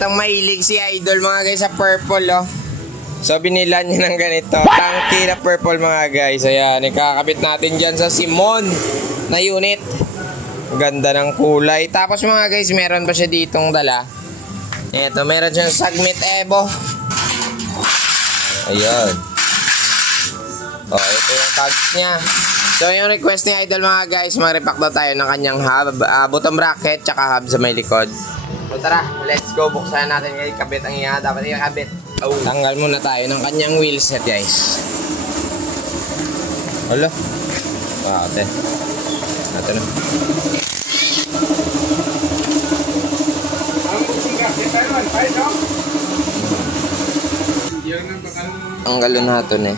Yatang mahilig si Idol mga guys sa purple oh. So binilan niya ng ganito. Tangki na purple mga guys. Ayan, ikakabit natin dyan sa Simon na unit. Ganda ng kulay. Tapos mga guys, meron pa siya ditong dala. Ito, meron siyang Sagmit Evo. Ayan. Oh, ito yung tags niya. So yung request ni Idol mga guys, mag-repack daw tayo ng kanyang hub, bottom bracket, tsaka hub sa may likod. So tara, let's go. Buksan natin ngayon. Kabit ang iya. Dapat ikakabit. Oh. Tanggal muna tayo ng kanyang wheel set guys. Hala. Ate. Ito na. Tanggalin natin eh.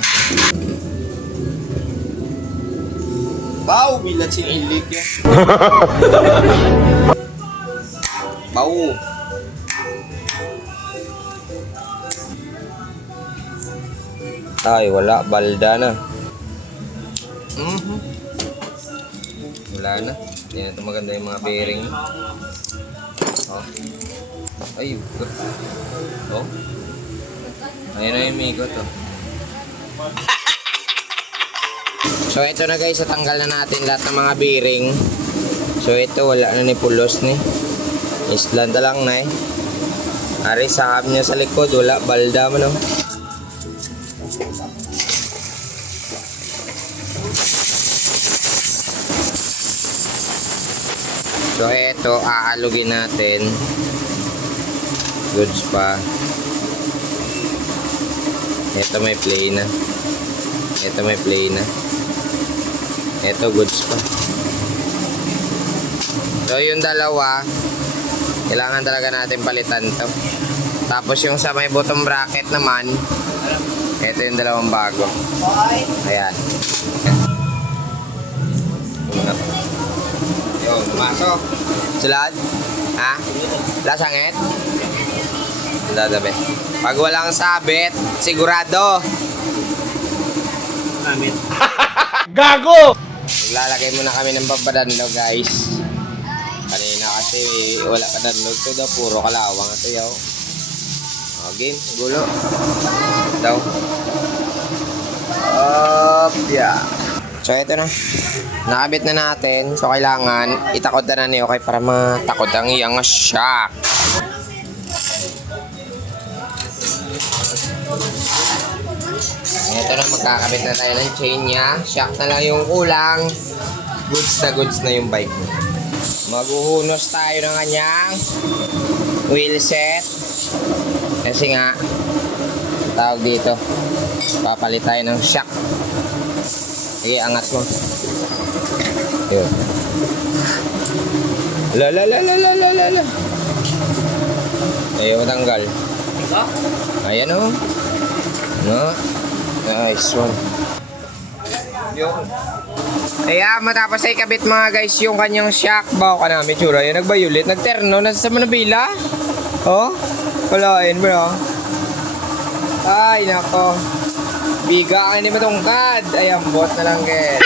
Wow! Bilat sing ilik ya. Bau. Ay, wala. Balda na. Wala na. Hindi na ito maganda yung mga bearing. Oh. Ay, oh. Ayun na yung migot oh. So ito na guys, natanggal na natin lahat ng mga bearing. So ito wala na ni pulos ni. Islanda lang na eh. Ari sa hub niya sa likod, wala balda mo no. So ito aalugin natin. Goods pa. Ito may play na. Ito may play na. Ito goods pa. So yung dalawa, kailangan talaga natin palitan to. Tapos yung sa may bottom bracket naman, ito yung dalawang bago. Ayan. Yun, masok. Sulad? Ha? Lasangit? Dadabi. Pag walang sabit, sigurado. Sabit. Gago! Lalagay muna kami ng pampadanlo guys. Kanina kasi wala ka danlog to daw, puro kalawang ito yaw. Game, gulo. Daw. Yeah. So ito na. Nakabit na natin. So kailangan itakod na niyo kay para matakod ang iyang shock. Ito na, magkakabit na tayo ng chain niya. Shock na lang yung kulang. Goods na yung bike. Maghuhunos tayo ng kanyang wheel set. Kasi nga, tawag dito, papalit tayo ng shock. Sige, angat mo. Yun. La. Ayaw matanggal. Ayan o. No? Nice one. Yun. Kaya matapos ay kabit mga guys yung kanyang shock. Bawa ka namin tsura. Yun, nagbayulit. Nagterno. Nasa sa Manabila. Oh. Kalain bro. Ay nako. Biga ka hindi matungkad. Ayan, bot na lang guys.